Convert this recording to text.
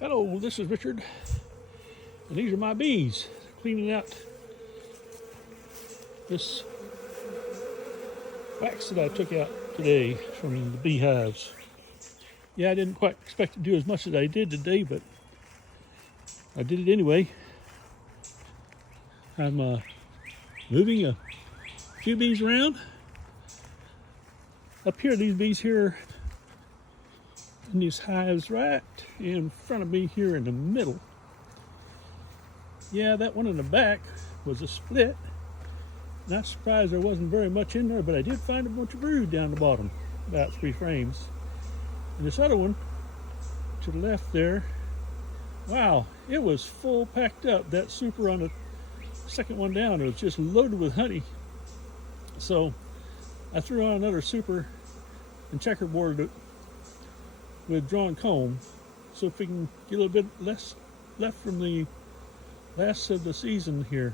Hello, this is Richard, and these are my bees. Cleaning out this wax that I took out today from the beehives. Yeah, I didn't quite expect to do as much as I did today, but I did it anyway. I'm moving a few bees around. Up here, these bees here in these hives right in front of me here in the middle. Yeah, that one in the back was a split. Not surprised there wasn't very much in there, but I did find a bunch of brood down the bottom, about 3 frames. And this other one to the left there, wow, it was full packed up. That super on the second one down, it was just loaded with honey. So I threw on another super and checkerboarded it with drawn comb, so if we can get a little bit less left from the last of the season here.